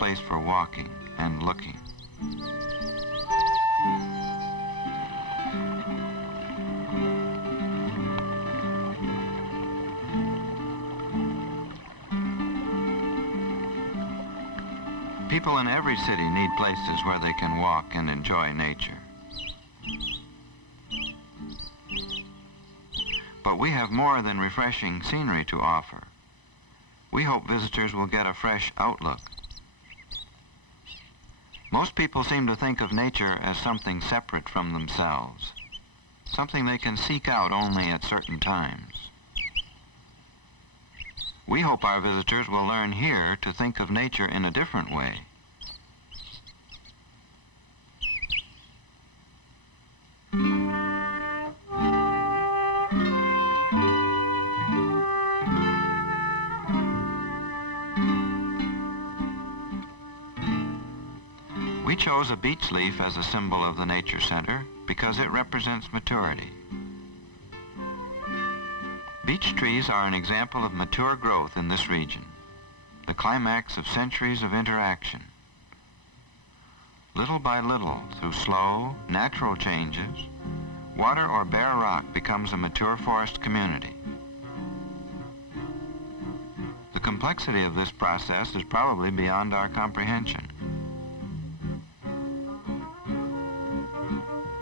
place for walking and looking. People in every city need places where they can walk and enjoy nature. But we have more than refreshing scenery to offer. We hope visitors will get a fresh outlook. Most people seem to think of nature as something separate from themselves, something they can seek out only at certain times. We hope our visitors will learn here to think of nature in a different way. We chose a beech leaf as a symbol of the Nature Center because it represents maturity. Beech trees are an example of mature growth in this region, the climax of centuries of interaction. Little by little, through slow, natural changes, water or bare rock becomes a mature forest community. The complexity of this process is probably beyond our comprehension.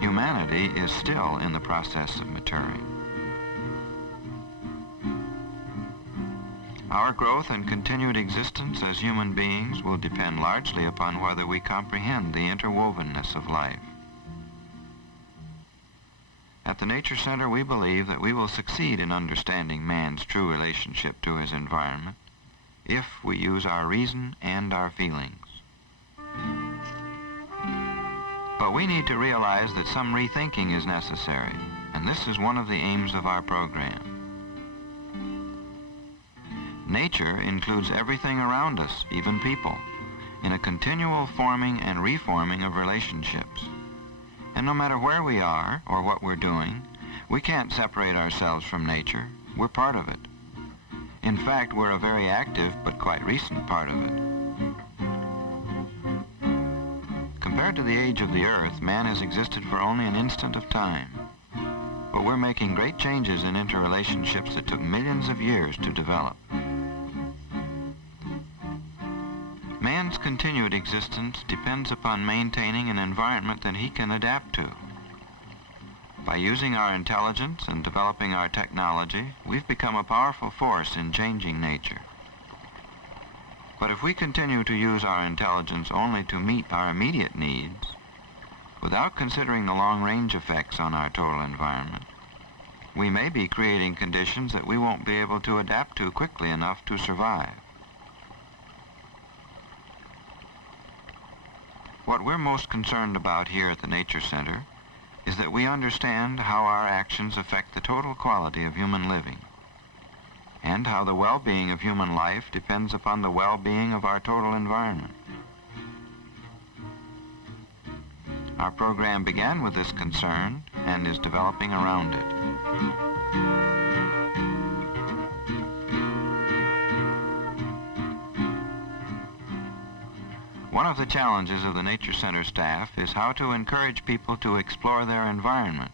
Humanity is still in the process of maturing. Our growth and continued existence as human beings will depend largely upon whether we comprehend the interwovenness of life. At the Nature Center, we believe that we will succeed in understanding man's true relationship to his environment if we use our reason and our feelings. But we need to realize that some rethinking is necessary, and this is one of the aims of our program. Nature includes everything around us, even people, in a continual forming and reforming of relationships. And no matter where we are or what we're doing, we can't separate ourselves from nature. We're part of it. In fact, we're a very active but quite recent part of it. Compared to the age of the Earth, man has existed for only an instant of time. But we're making great changes in interrelationships that took millions of years to develop. Man's continued existence depends upon maintaining an environment that he can adapt to. By using our intelligence and developing our technology, we've become a powerful force in changing nature. But if we continue to use our intelligence only to meet our immediate needs, without considering the long-range effects on our total environment, we may be creating conditions that we won't be able to adapt to quickly enough to survive. What we're most concerned about here at the Nature Center is that we understand how our actions affect the total quality of human living, and how the well-being of human life depends upon the well-being of our total environment. Our program began with this concern and is developing around it. One of the challenges of the Nature Center staff is how to encourage people to explore their environment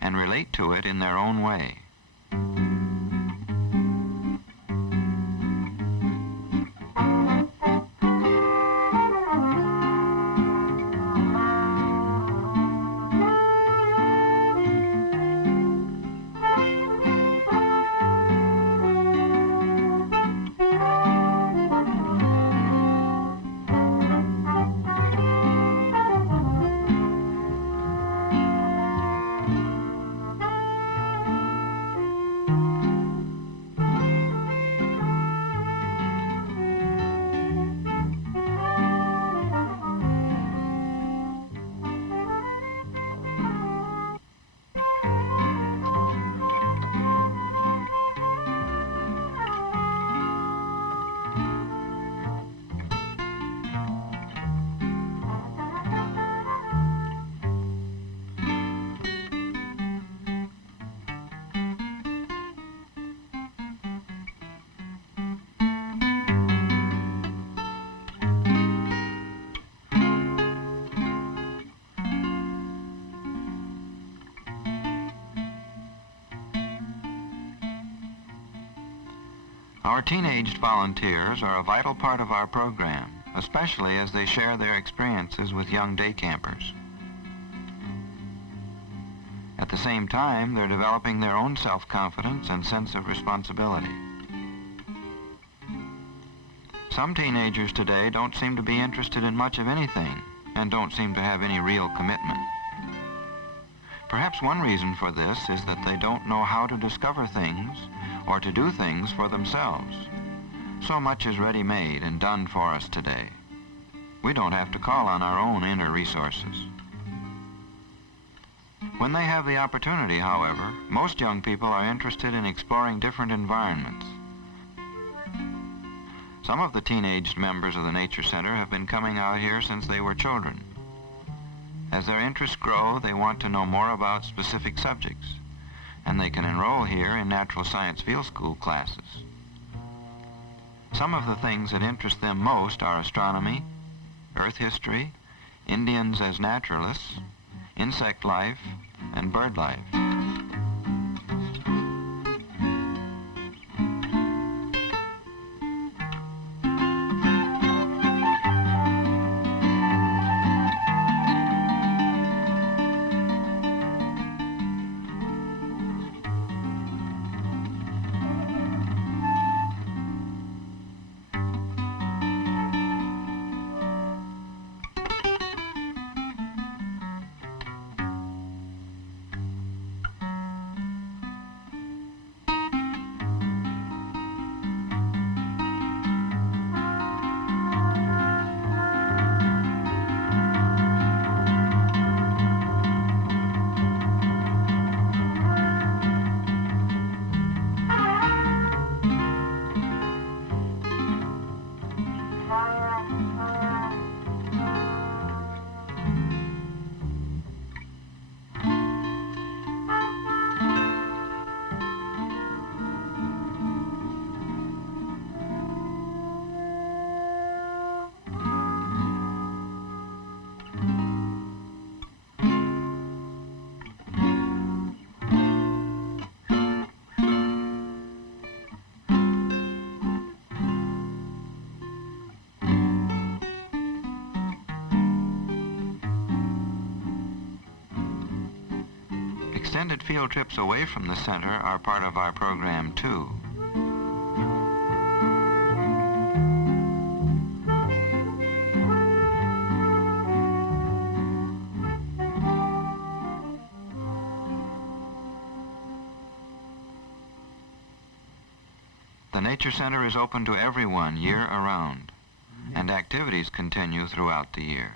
and relate to it in their own way. Our teenaged volunteers are a vital part of our program, especially as they share their experiences with young day campers. At the same time, they're developing their own self-confidence and sense of responsibility. Some teenagers today don't seem to be interested in much of anything and don't seem to have any real commitment. Perhaps one reason for this is that they don't know how to discover things or to do things for themselves. So much is ready-made and done for us today. We don't have to call on our own inner resources. When they have the opportunity, however, most young people are interested in exploring different environments. Some of the teenaged members of the Nature Center have been coming out here since they were children. As their interests grow, they want to know more about specific subjects, and they can enroll here in natural science field school classes. Some of the things that interest them most are astronomy, earth history, Indians as naturalists, insect life, and bird life. Extended field trips away from the center are part of our program, too. The Nature Center is open to everyone year-around, and activities continue throughout the year.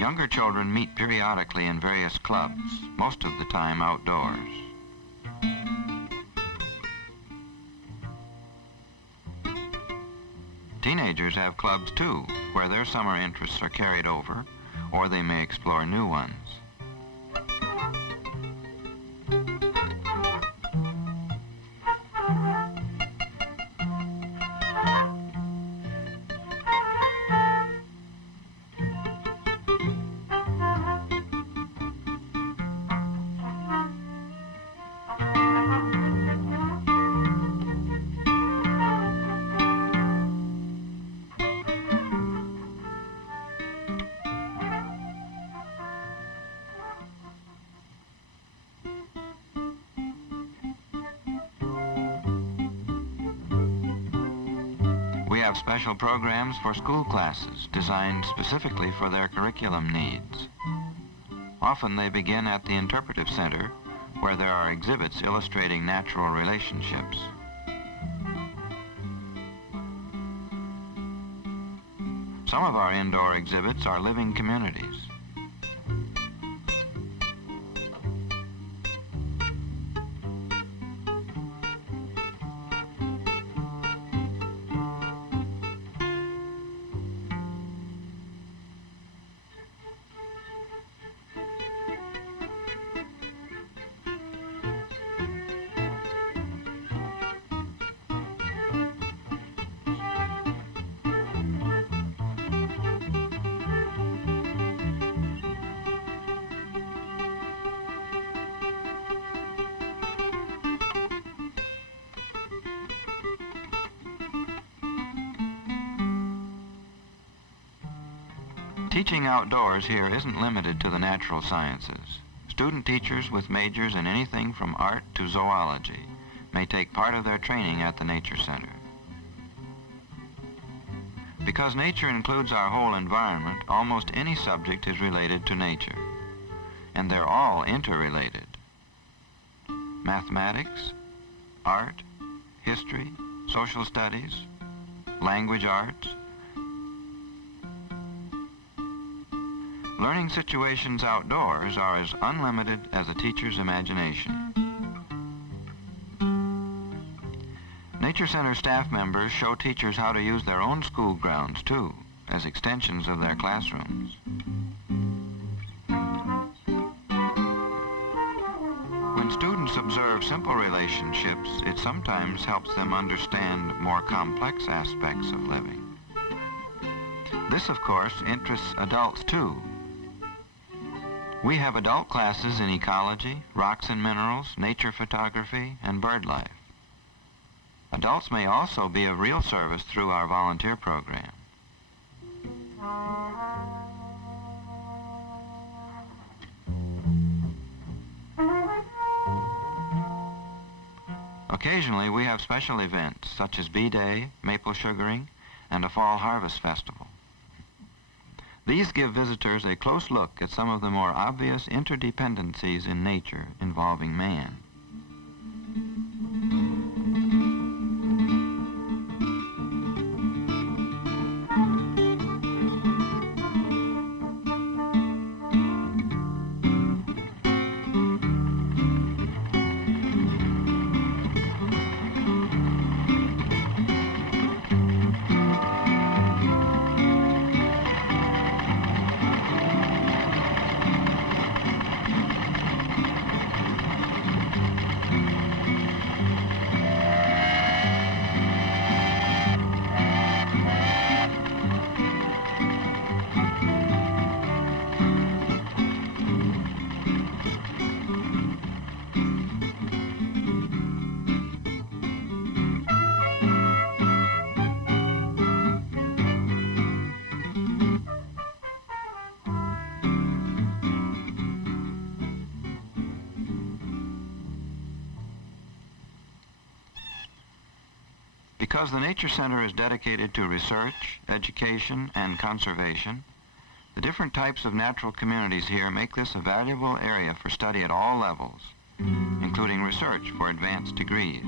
Younger children meet periodically in various clubs, most of the time outdoors. Teenagers have clubs too, where their summer interests are carried over, or they may explore new ones. We have special programs for school classes designed specifically for their curriculum needs. Often they begin at the Interpretive Center, where there are exhibits illustrating natural relationships. Some of our indoor exhibits are living communities. Teaching outdoors here isn't limited to the natural sciences. Student teachers with majors in anything from art to zoology may take part of their training at the Nature Center. Because nature includes our whole environment, almost any subject is related to nature, and they're all interrelated. Mathematics, art, history, social studies, language arts. Learning situations outdoors are as unlimited as a teacher's imagination. Nature Center staff members show teachers how to use their own school grounds, too, as extensions of their classrooms. When students observe simple relationships, it sometimes helps them understand more complex aspects of living. This, of course, interests adults, too. We have adult classes in ecology, rocks and minerals, nature photography, and bird life. Adults may also be of real service through our volunteer program. Occasionally, we have special events such as Bee Day, maple sugaring, and a fall harvest festival. These give visitors a close look at some of the more obvious interdependencies in nature involving man. Because the Nature Center is dedicated to research, education, and conservation, the different types of natural communities here make this a valuable area for study at all levels, including research for advanced degrees.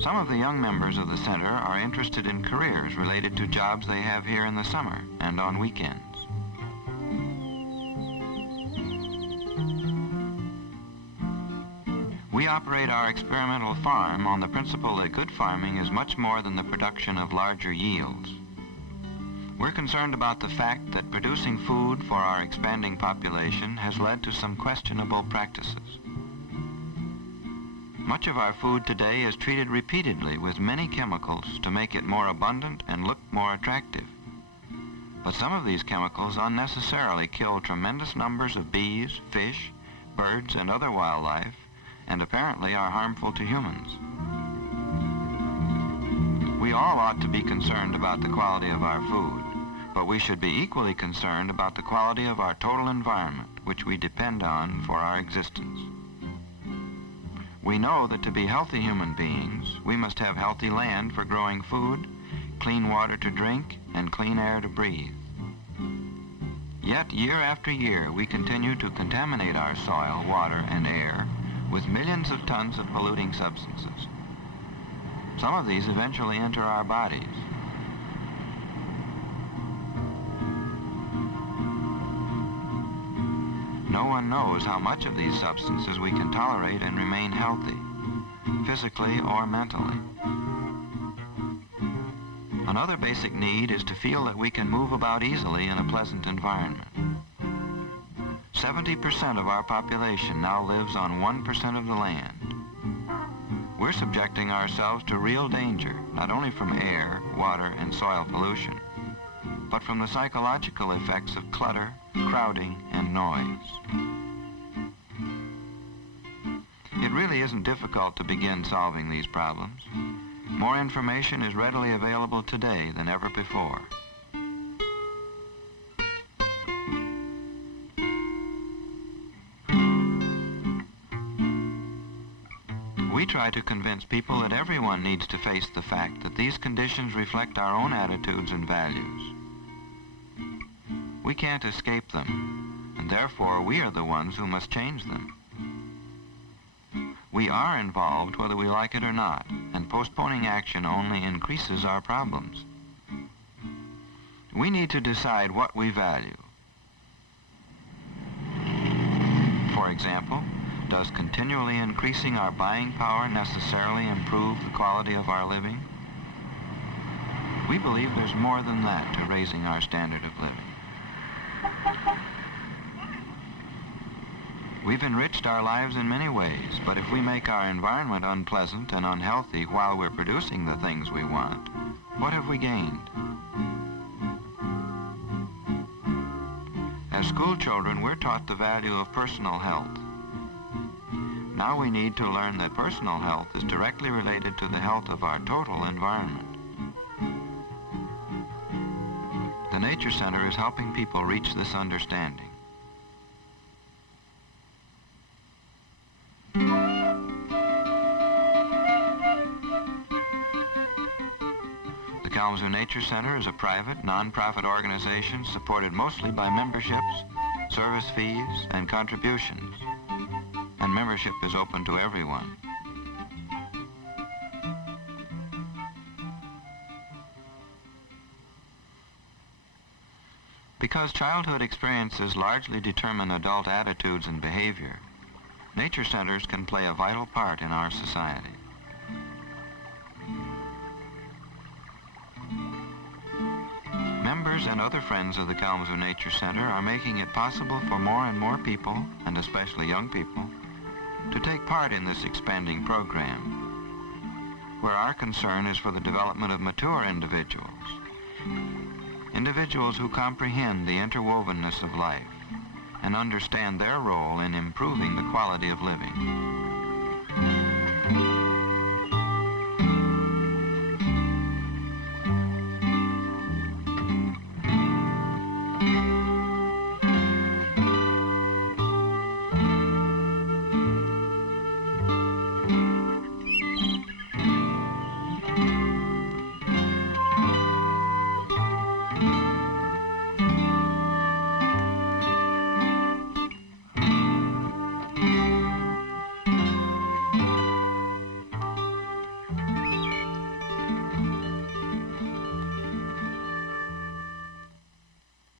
Some of the young members of the center are interested in careers related to jobs they have here in the summer and on weekends. We operate our experimental farm on the principle that good farming is much more than the production of larger yields. We're concerned about the fact that producing food for our expanding population has led to some questionable practices. Much of our food today is treated repeatedly with many chemicals to make it more abundant and look more attractive. But some of these chemicals unnecessarily kill tremendous numbers of bees, fish, birds, and other wildlife, and apparently are harmful to humans. We all ought to be concerned about the quality of our food, but we should be equally concerned about the quality of our total environment, which we depend on for our existence. We know that to be healthy human beings, we must have healthy land for growing food, clean water to drink, and clean air to breathe. Yet, year after year, we continue to contaminate our soil, water, and air with millions of tons of polluting substances. Some of these eventually enter our bodies. No one knows how much of these substances we can tolerate and remain healthy, physically or mentally. Another basic need is to feel that we can move about easily in a pleasant environment. 70% of our population now lives on 1% of the land. We're subjecting ourselves to real danger, not only from air, water, and soil pollution, but from the psychological effects of clutter, crowding, and noise. It really isn't difficult to begin solving these problems. More information is readily available today than ever before. We try to convince people that everyone needs to face the fact that these conditions reflect our own attitudes and values. We can't escape them, and therefore we are the ones who must change them. We are involved whether we like it or not, and postponing action only increases our problems. We need to decide what we value. For example, does continually increasing our buying power necessarily improve the quality of our living? We believe there's more than that to raising our standard of living. We've enriched our lives in many ways, but if we make our environment unpleasant and unhealthy while we're producing the things we want, what have we gained? As school children, we're taught the value of personal health. Now we need to learn that personal health is directly related to the health of our total environment. The Nature Center is helping people reach this understanding. The Kalamazoo Nature Center is a private, non-profit organization supported mostly by memberships, service fees, and contributions. And membership is open to everyone. Because childhood experiences largely determine adult attitudes and behavior, nature centers can play a vital part in our society. Members and other friends of the Kalamazoo Nature Center are making it possible for more and more people, and especially young people, to take part in this expanding program, where our concern is for the development of mature individuals, individuals who comprehend the interwovenness of life and understand their role in improving the quality of living.